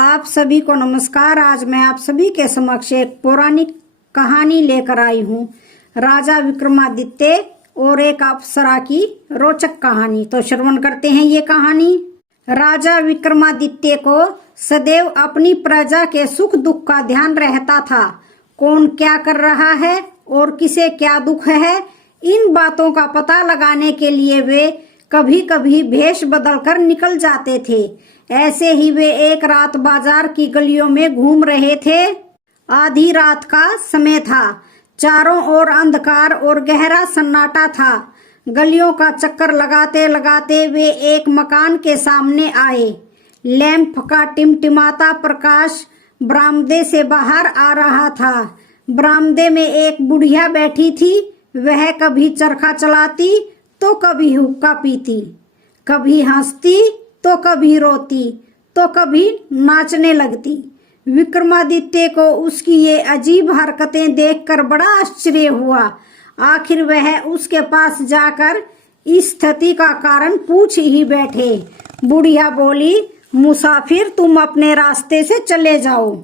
आप सभी को नमस्कार। आज मैं आप सभी के समक्ष एक पौराणिक कहानी लेकर आई हूँ, राजा विक्रमादित्य और एक अप्सरा की रोचक कहानी। तो श्रवण करते हैं ये कहानी। राजा विक्रमादित्य को सदैव अपनी प्रजा के सुख दुख का ध्यान रहता था। कौन क्या कर रहा है और किसे क्या दुख है, इन बातों का पता लगाने के लिए वे कभी कभी भेष बदलकर निकल जाते थे। ऐसे ही वे एक रात बाजार की गलियों में घूम रहे थे। आधी रात का समय था। चारों ओर अंधकार और गहरा सन्नाटा था। गलियों का चक्कर लगाते लगाते वे एक मकान के सामने आए। लैंप का टिमटिमाता प्रकाश बरामदे से बाहर आ रहा था। बरामदे में एक बुढ़िया बैठी थी। वह कभी चरखा चलाती तो कभी हुक्का पीती, कभी हंसती तो कभी रोती तो कभी नाचने लगती। विक्रमादित्य को उसकी ये अजीब हरकतें देखकर बड़ा आश्चर्य हुआ। आखिर वह उसके पास जाकर इस स्थिति का कारण पूछ ही बैठे। बुढ़िया बोली, मुसाफिर तुम अपने रास्ते से चले जाओ,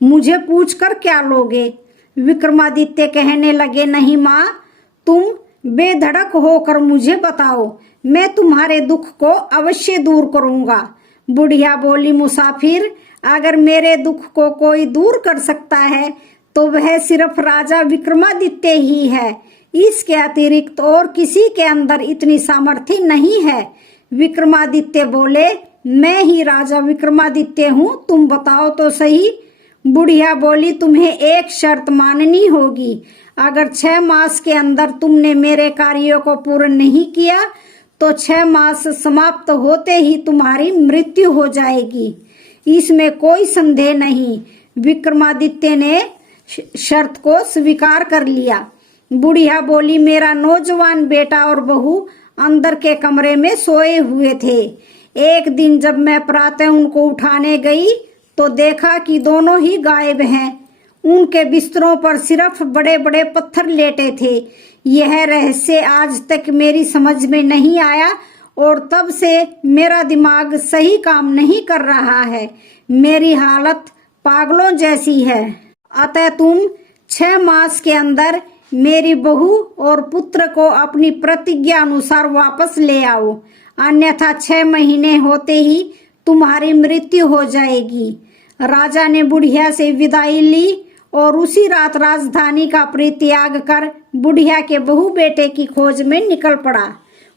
मुझे पूछकर क्या लोगे। विक्रमादित्य कहने लगे, नहीं माँ, तुम बेधड़क होकर मुझे बताओ, मैं तुम्हारे दुख को अवश्य दूर करूंगा। बुढ़िया बोली, मुसाफिर अगर मेरे दुख को कोई दूर कर सकता है तो वह सिर्फ राजा विक्रमादित्य ही है। इसके अतिरिक्त और किसी के अंदर इतनी सामर्थ्य नहीं है। विक्रमादित्य बोले, मैं ही राजा विक्रमादित्य हूँ, तुम बताओ तो सही। बुढ़िया बोली, तुम्हें एक शर्त माननी होगी। अगर 6 मास के अंदर तुमने मेरे कार्यों को पूर्ण नहीं किया तो 6 मास समाप्त होते ही तुम्हारी मृत्यु हो जाएगी, इसमें कोई संदेह नहीं। विक्रमादित्य ने शर्त को स्वीकार कर लिया। बुढ़िया बोली, मेरा नौजवान बेटा और बहू अंदर के कमरे में सोए हुए थे। एक दिन जब मैं प्रातः उनको उठाने गई तो देखा कि दोनों ही गायब हैं। उनके बिस्तरों पर सिर्फ बड़े बड़े पत्थर लेटे थे। यह रहस्य आज तक मेरी समझ में नहीं आया और तब से मेरा दिमाग सही काम नहीं कर रहा है। मेरी हालत पागलों जैसी है। अतः तुम 6 मास के अंदर मेरी बहू और पुत्र को अपनी प्रतिज्ञा अनुसार वापस ले आओ, अन्यथा 6 महीने होते ही तुम्हारी मृत्यु हो जाएगी। राजा ने बुढ़िया से विदाई ली और उसी रात राजधानी का परित्याग कर बुढ़िया के बहू बेटे की खोज में निकल पड़ा।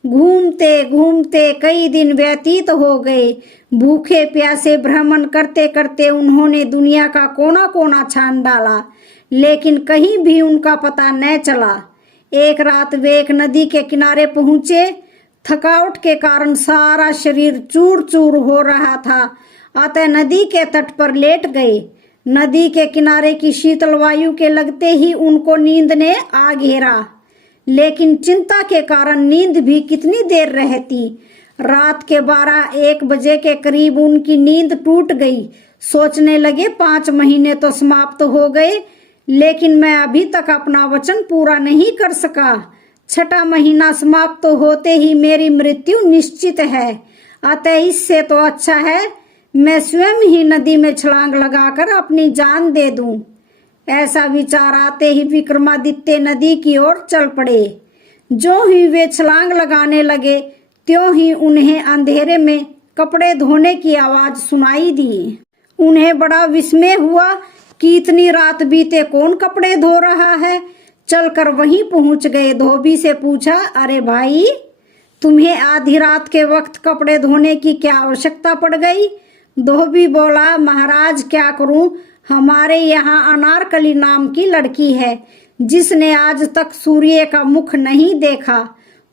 घूमते घूमते कई दिन व्यतीत हो गए। भूखे प्यासे भ्रमण करते करते उन्होंने दुनिया का कोना कोना छान डाला, लेकिन कहीं भी उनका पता न चला। एक रात वे एक नदी के किनारे पहुंचे। थकावट के कारण सारा शरीर चूर चूर हो रहा था, अतः नदी के तट पर लेट गए। नदी के किनारे की शीतल वायु के लगते ही उनको नींद ने आ घेरा, लेकिन चिंता के कारण नींद भी कितनी देर रहती। रात के 12-1 बजे के करीब उनकी नींद टूट गई। सोचने लगे 5 महीने तो समाप्त हो गए, लेकिन मैं अभी तक अपना वचन पूरा नहीं कर सका। 6ठा महीना समाप्त होते ही मेरी मृत्यु निश्चित है। अतः इससे तो अच्छा है मैं स्वयं ही नदी में छलांग लगाकर अपनी जान दे दूं। ऐसा विचार आते ही विक्रमादित्य नदी की ओर चल पड़े। जो ही वे छलांग लगाने लगे त्यों ही उन्हें अंधेरे में कपड़े धोने की आवाज सुनाई दी। उन्हें बड़ा विस्मय हुआ कि इतनी रात बीते कौन कपड़े धो रहा है। चलकर वहीं पहुंच गए। धोबी से पूछा, अरे भाई, तुम्हें आधी रात के वक्त कपड़े धोने की क्या आवश्यकता पड़ गई। धोबी बोला, महाराज क्या करूं, हमारे यहाँ अनारकली नाम की लड़की है जिसने आज तक सूर्य का मुख नहीं देखा,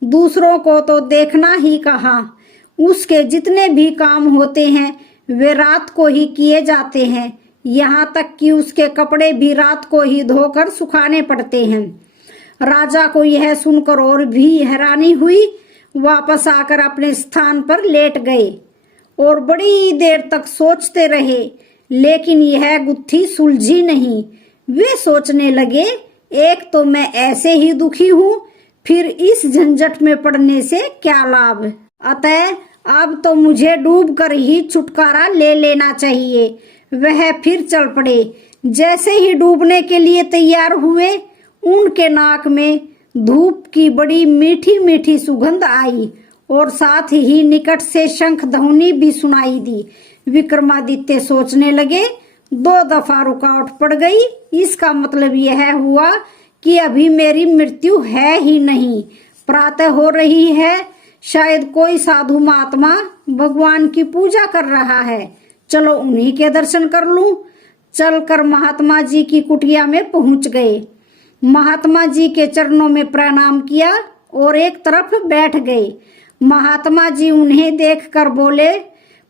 दूसरों को तो देखना ही कहा। उसके जितने भी काम होते हैं वे रात को ही किए जाते हैं, यहाँ तक कि उसके कपड़े भी रात को ही धोकर सुखाने पड़ते हैं। राजा को यह सुनकर और भी हैरानी हुई। वापस आकर अपने स्थान पर लेट गए और बड़ी देर तक सोचते रहे, लेकिन यह गुत्थी सुलझी नहीं। वे सोचने लगे, एक तो मैं ऐसे ही दुखी हूँ, फिर इस झंझट में पड़ने से क्या लाभ। अतः अब तो मुझे डूब कर ही छुटकारा ले लेना चाहिए। वह फिर चल पड़े। जैसे ही डूबने के लिए तैयार हुए, उनके नाक में धूप की बड़ी मीठी मीठी सुगंध आई और साथ ही निकट से शंख ध्वनि भी सुनाई दी। विक्रमादित्य सोचने लगे, 2 दफा रुकावट पड़ गई, इसका मतलब यह हुआ कि अभी मेरी मृत्यु है ही नहीं। प्रातः हो रही है, शायद कोई साधु महात्मा भगवान की पूजा कर रहा है। चलो उन्हीं के दर्शन कर लूं। चलकर महात्मा जी की कुटिया में पहुंच गए। महात्मा जी के चरणों में प्रणाम किया और एक तरफ बैठ गए। महात्मा जी उन्हें देखकर बोले,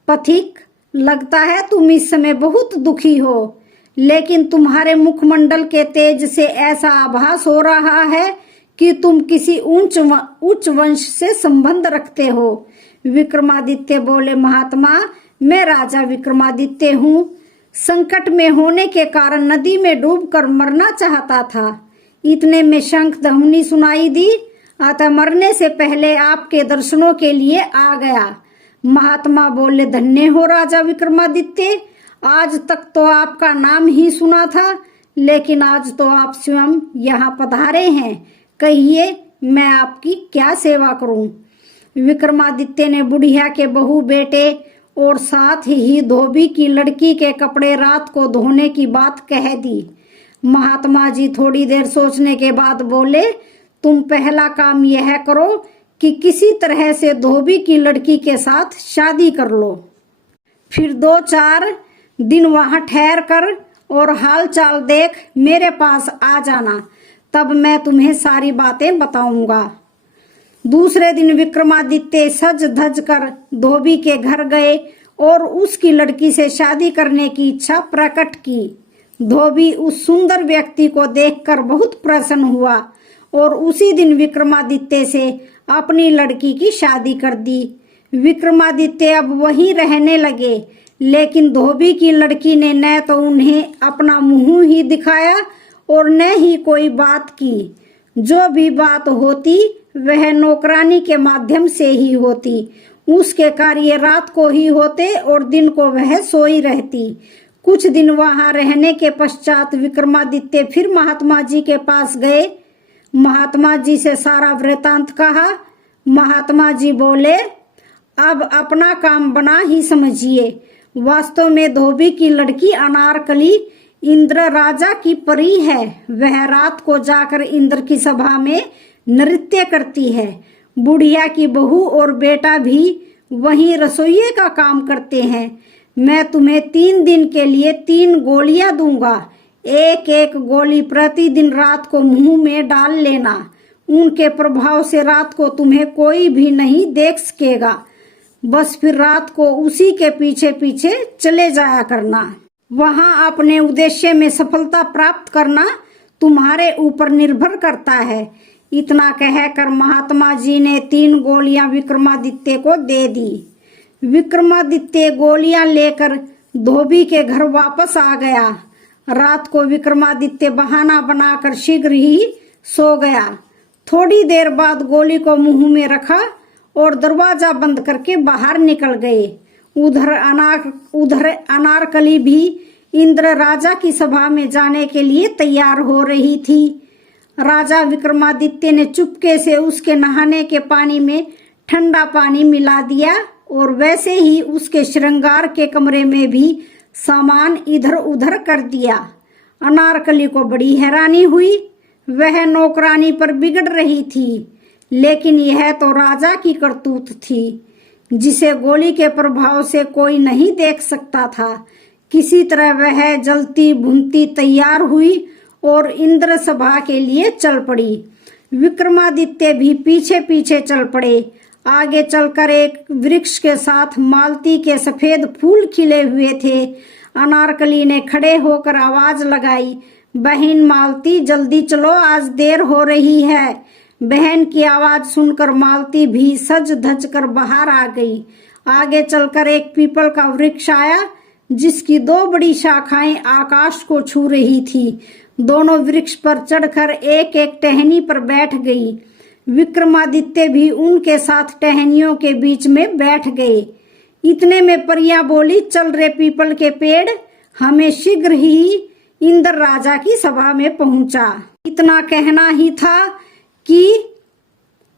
पथिक, लगता है तुम इस समय बहुत दुखी हो, लेकिन तुम्हारे मुखमंडल के तेज से ऐसा आभास हो रहा है कि तुम किसी उच्च वंश से संबंध रखते हो। विक्रमादित्य बोले, महात्मा, मैं राजा विक्रमादित्य हूँ। संकट में होने के कारण नदी में डूबकर मरना चाहता था। इतने में शंख ध्वनि सुनाई दी, अतः मरने से पहले आपके दर्शनों के लिए आ गया। महात्मा बोले, धन्य हो राजा विक्रमादित्य, आज तक तो आपका नाम ही सुना था, लेकिन आज तो आप स्वयं यहाँ पधारे हैं। कहिए, मैं आपकी क्या सेवा करूं? विक्रमादित्य ने बुढ़िया के बहू बेटे और साथ ही धोबी की लड़की के कपड़े रात को धोने की बात कह दी। महात्मा जी थोड़ी देर सोचने के बाद बोले, तुम पहला काम यह करो कि किसी तरह से धोबी की लड़की के साथ शादी कर लो। फिर 2-4 दिन वहां ठहर कर और हाल चाल देख मेरे पास आ जाना, तब मैं तुम्हें सारी बातें बताऊंगा। दूसरे दिन विक्रमादित्य सज धज कर धोबी के घर गए और उसकी लड़की से शादी करने की इच्छा प्रकट की। धोबी उस सुंदर व्यक्ति को देखकर बहुत प्रसन्न हुआ और उसी दिन विक्रमादित्य से अपनी लड़की की शादी कर दी। विक्रमादित्य अब वहीं रहने लगे, लेकिन धोबी की लड़की ने न तो उन्हें अपना मुंह ही दिखाया और न ही कोई बात की। जो भी बात होती वह नौकरानी के माध्यम से ही होती। उसके कार्य रात को ही होते और दिन को वह सोई रहती। कुछ दिन वहां रहने के पश्चात विक्रमादित्य फिर महात्मा जी के पास गए। महात्मा जी से सारा वृतांत कहा। महात्मा जी बोले, अब अपना काम बना ही समझिए। वास्तव में धोबी की लड़की अनारकली इंद्र राजा की परी है। वह रात को जाकर इंद्र की सभा में नृत्य करती है। बुढ़िया की बहू और बेटा भी वहीं रसोइये का काम करते हैं। मैं तुम्हें 3 दिन के लिए 3 गोलियां दूंगा। एक एक गोली प्रतिदिन रात को मुंह में डाल लेना। उनके प्रभाव से रात को तुम्हें कोई भी नहीं देख सकेगा। बस फिर रात को उसी के पीछे पीछे चले जाया करना। वहां अपने उद्देश्य में सफलता प्राप्त करना तुम्हारे ऊपर निर्भर करता है। इतना कहकर महात्मा जी ने 3 गोलियां विक्रमादित्य को दे दी। विक्रमादित्य गोलियां लेकर धोबी के घर वापस आ गया। रात को विक्रमादित्य बहाना बनाकर शीघ्र ही सो गया। थोड़ी देर बाद गोली को मुंह में रखा और दरवाजा बंद करके बाहर निकल गए। उधर अनारकली भी इंद्र राजा की सभा में जाने के लिए तैयार हो रही थी। राजा विक्रमादित्य ने चुपके से उसके नहाने के पानी में ठंडा पानी मिला दिया और वैसे ही उसके श्रृंगार के कमरे में भी सामान इधर उधर कर दिया। अनारकली को बड़ी हैरानी हुई। वह नौकरानी पर बिगड़ रही थी, लेकिन यह तो राजा की करतूत थी, जिसे गोली के प्रभाव से कोई नहीं देख सकता था। किसी तरह वह जलती भुनती तैयार हुई और इंद्र सभा के लिए चल पड़ी। विक्रमादित्य भी पीछे पीछे चल पड़े। आगे चलकर एक वृक्ष के साथ मालती के सफेद फूल खिले हुए थे। अनारकली ने खड़े होकर आवाज लगाई, बहन मालती, जल्दी चलो, आज देर हो रही है। बहन की आवाज सुनकर मालती भी सज धज कर बाहर आ गई। आगे चलकर एक पीपल का वृक्ष आया, जिसकी 2 बड़ी शाखाएं आकाश को छू रही थी। दोनों वृक्ष पर चढ़कर एक एक टहनी पर बैठ गई। विक्रमादित्य भी उनके साथ टहनियों के बीच में बैठ गए। इतने में परियां बोली, चल रे पीपल के पेड़, हमें शीघ्र ही इंद्र राजा की सभा में पहुंचा। इतना कहना ही था कि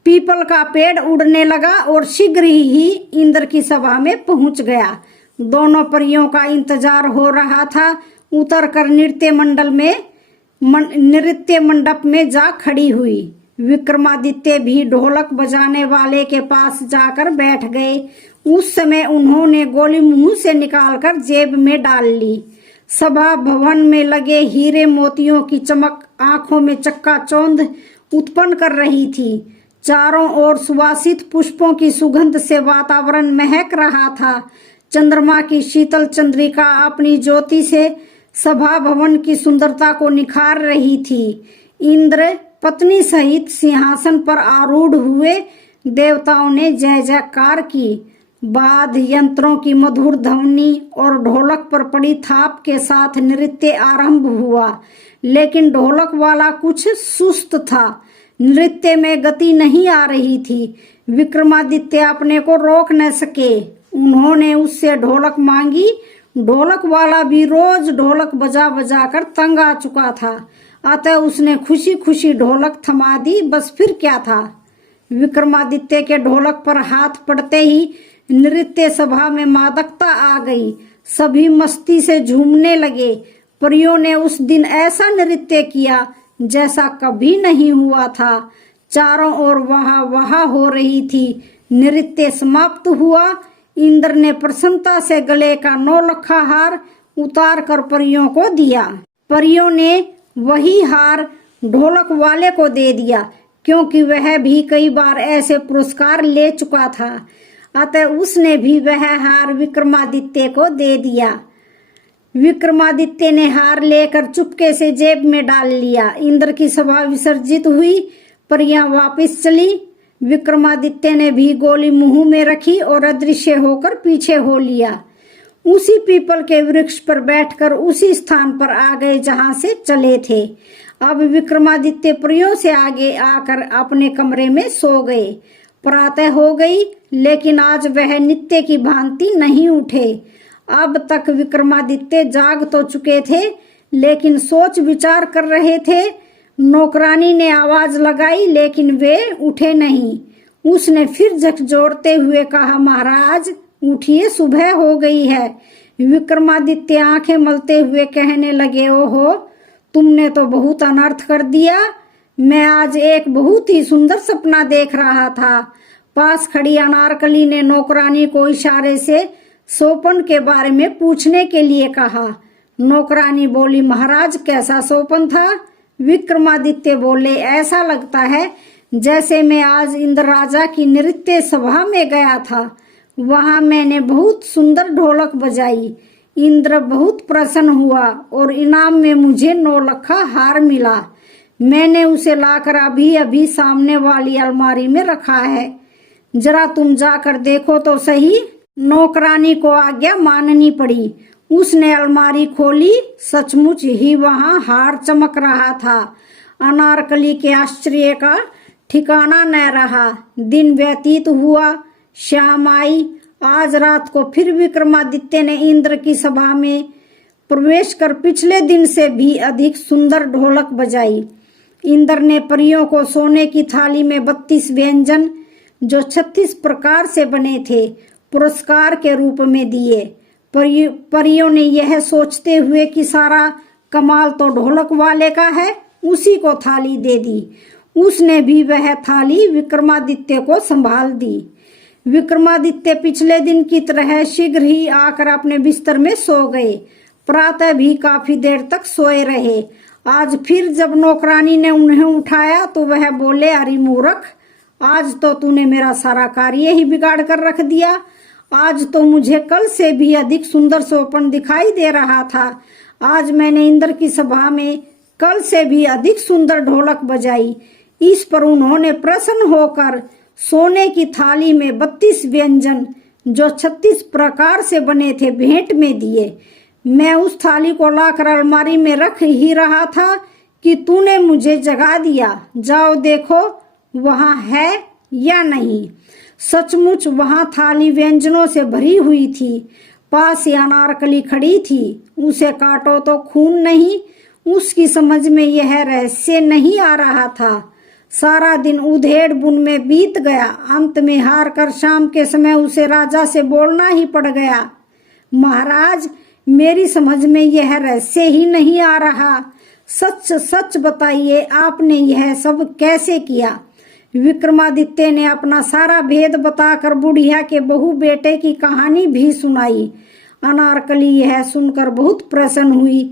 पीपल का पेड़ उड़ने लगा और शीघ्र ही इंद्र की सभा में पहुंच गया। दोनों परियों का इंतजार हो रहा था। उतरकर नृत्य मंडप में जा खड़ी हुई। विक्रमादित्य भी ढोलक बजाने वाले के पास जाकर बैठ गए। उस समय उन्होंने गोली मुंह से निकालकर जेब में डाल ली। सभा भवन में लगे हीरे मोतियों की चमक आंखों में चक्काचौंध उत्पन्न कर रही थी। चारों ओर सुवासित पुष्पों की सुगंध से वातावरण महक रहा था। चंद्रमा की शीतल चंद्रिका अपनी ज्योति से सभा भवन की सुंदरता को निखार रही थी। इंद्र पत्नी सहित सिंहासन पर आरूढ़ हुए। देवताओं ने जय जयकार की। वाद्य यंत्रों की मधुर ध्वनि और ढोलक पर पड़ी थाप के साथ नृत्य आरंभ हुआ। लेकिन ढोलक वाला कुछ सुस्त था। नृत्य में गति नहीं आ रही थी। विक्रमादित्य अपने को रोक न सके। उन्होंने उससे ढोलक मांगी। ढोलक वाला भी रोज ढोलक बजा बजा कर तंग आ चुका था, अतः उसने खुशी खुशी ढोलक थमा दी। बस फिर क्या था। विक्रमादित्य के ढोलक पर हाथ पड़ते ही नृत्य सभा में मादकता आ गई। सभी मस्ती से झूमने लगे। परियों ने उस दिन ऐसा नृत्य किया जैसा कभी नहीं हुआ था। चारों ओर वाह वाह हो रही थी। नृत्य समाप्त हुआ। इंद्र ने प्रसन्नता से गले का 9 लखा हार उतार कर परियों को दिया। परियों ने वही हार ढोलक वाले को दे दिया, क्योंकि वह भी कई बार ऐसे पुरस्कार ले चुका था। अतः उसने भी वह हार विक्रमादित्य को दे दिया। विक्रमादित्य ने हार लेकर चुपके से जेब में डाल लिया। इंद्र की सभा विसर्जित हुई। परियां वापस चली। विक्रमादित्य ने भी गोली मुंह में रखी और अदृश्य होकर पीछे हो लिया। उसी पीपल के वृक्ष पर बैठकर उसी स्थान पर आ गए जहां से चले थे। अब विक्रमादित्य परियों से आगे आकर अपने कमरे में सो गए। प्रातः हो गई, लेकिन आज वह नित्य की भांति नहीं उठे। अब तक विक्रमादित्य जाग तो चुके थे, लेकिन सोच विचार कर रहे थे। नौकरानी ने आवाज लगाई, लेकिन वे उठे नहीं। उसने फिर झकझोरते हुए कहा, महाराज उठिए, सुबह हो गई है। विक्रमादित्य आंखें मलते हुए कहने लगे, ओहो, तुमने तो बहुत अनर्थ कर दिया। मैं आज एक बहुत ही सुंदर सपना देख रहा था। पास खड़ी अनारकली ने नौकरानी को इशारे से सोपन के बारे में पूछने के लिए कहा। नौकरानी बोली, महाराज कैसा सोपन था? विक्रमादित्य बोले, ऐसा लगता है जैसे मैं आज इंद्र राजा की नृत्य सभा में गया था। वहां मैंने बहुत सुंदर ढोलक बजाई। इंद्र बहुत प्रसन्न हुआ और इनाम में मुझे 9 लखा हार मिला। मैंने उसे लाकर अभी अभी सामने वाली अलमारी में रखा है। जरा तुम जाकर देखो तो सही। नौकरानी को आज्ञा माननी पड़ी। उसने अलमारी खोली। सचमुच ही वहां हार चमक रहा था। अनारकली के आश्चर्य का ठिकाना न रहा। दिन व्यतीत हुआ, शाम आई। आज रात को फिर विक्रमादित्य ने इंद्र की सभा में प्रवेश कर पिछले दिन से भी अधिक सुंदर ढोलक बजाई। इंद्र ने परियों को सोने की थाली में 32 व्यंजन, जो 36 प्रकार से बने थे, पुरस्कार के रूप में दिए। परियों ने यह सोचते हुए कि सारा कमाल तो ढोलक वाले का है, उसी को थाली दे दी। उसने भी वह थाली विक्रमादित्य को संभाल दी। विक्रमादित्य पिछले दिन की तरह शीघ्र ही आकर अपने बिस्तर में सो गए। प्रातः भी काफी देर तक सोए रहे। आज फिर जब नौकरानी ने उन्हें उठाया तो वह बोले, अरे मूर्ख, आज तो तूने मेरा सारा कार्य ही बिगाड़ कर रख दिया। आज तो मुझे कल से भी अधिक सुंदर सोपन दिखाई दे रहा था। आज मैंने इंद्र की सभा में कल से भी अधिक सुंदर ढोलक बजाई। इस पर उन्होंने प्रसन्न होकर सोने की थाली में 32 व्यंजन, जो 36 प्रकार से बने थे, भेंट में दिए। मैं उस थाली को लाकर अलमारी में रख ही रहा था कि तूने मुझे जगा दिया। जाओ देखो, वहां है या नहीं। सचमुच वहां थाली व्यंजनों से भरी हुई थी। पास ही अनारकली खड़ी थी। उसे काटो तो खून नहीं। उसकी समझ में यह रहस्य नहीं आ रहा था। सारा दिन उधेड़ बुन में बीत गया। अंत में हार कर शाम के समय उसे राजा से बोलना ही पड़ गया, महाराज, मेरी समझ में यह रहस्य ही नहीं आ रहा। सच सच बताइए, आपने यह सब कैसे किया। विक्रमादित्य ने अपना सारा भेद बताकर बुढ़िया के बहू बेटे की कहानी भी सुनाई। अनारकली यह सुनकर बहुत प्रसन्न हुई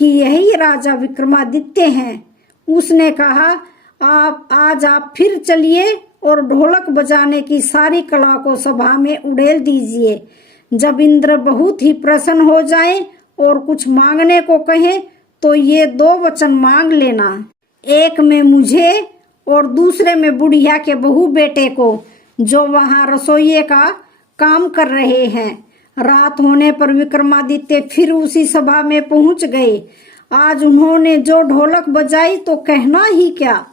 कि यही राजा विक्रमादित्य हैं। उसने कहा, आप फिर चलिए और ढोलक बजाने की सारी कला को सभा में उड़ेल दीजिए। जब इंद्र बहुत ही प्रसन्न हो जाएं और कुछ मांगने को कहें तो ये 2 वचन मांग लेना, एक में मुझे और दूसरे में बुढ़िया के बहू बेटे को, जो वहां रसोइये का काम कर रहे हैं। रात होने पर विक्रमादित्य फिर उसी सभा में पहुंच गए। आज उन्होंने जो ढोलक बजाई तो कहना ही क्या।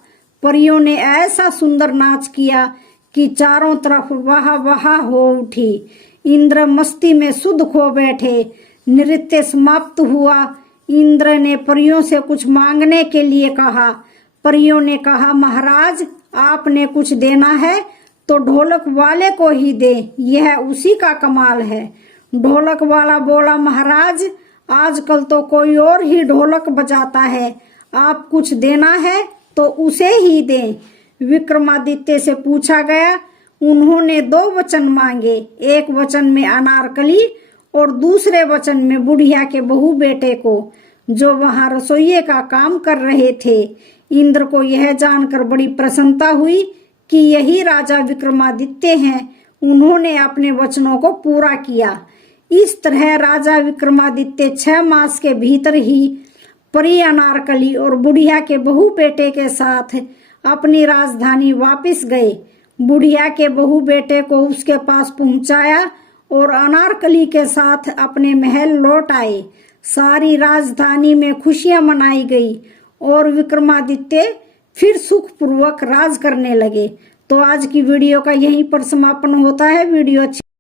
परियों ने ऐसा सुंदर नाच किया कि चारों तरफ वाह वाह हो उठी। इंद्र मस्ती में सुध खो बैठे। नृत्य समाप्त हुआ। इंद्र ने परियों से कुछ मांगने के लिए कहा। परियों ने कहा, महाराज, आपने कुछ देना है तो ढोलक वाले को ही दे, यह उसी का कमाल है। ढोलक वाला बोला, महाराज, आजकल तो कोई और ही ढोलक बजाता है, आप कुछ देना है तो उसे ही दें। विक्रमादित्य से पूछा गया। उन्होंने 2 वचन मांगे, एक वचन में अनारकली और दूसरे वचन में बुढ़िया के बहू बेटे को, जो वहां रसोइये का काम कर रहे थे। इंद्र को यह जानकर बड़ी प्रसन्नता हुई कि यही राजा विक्रमादित्य हैं। उन्होंने अपने वचनों को पूरा किया। इस तरह राजा विक्रमादित्य 6 मास के भीतर ही परी अनारकली और बुढ़िया के बहू बेटे के साथ अपनी राजधानी वापस गए। बुढ़िया के बहू बेटे को उसके पास पहुंचाया और अनारकली के साथ अपने महल लौट आए। सारी राजधानी में खुशियां मनाई गई और विक्रमादित्य फिर सुखपूर्वक राज करने लगे। तो आज की वीडियो का यहीं पर समापन होता है। वीडियो अच्छी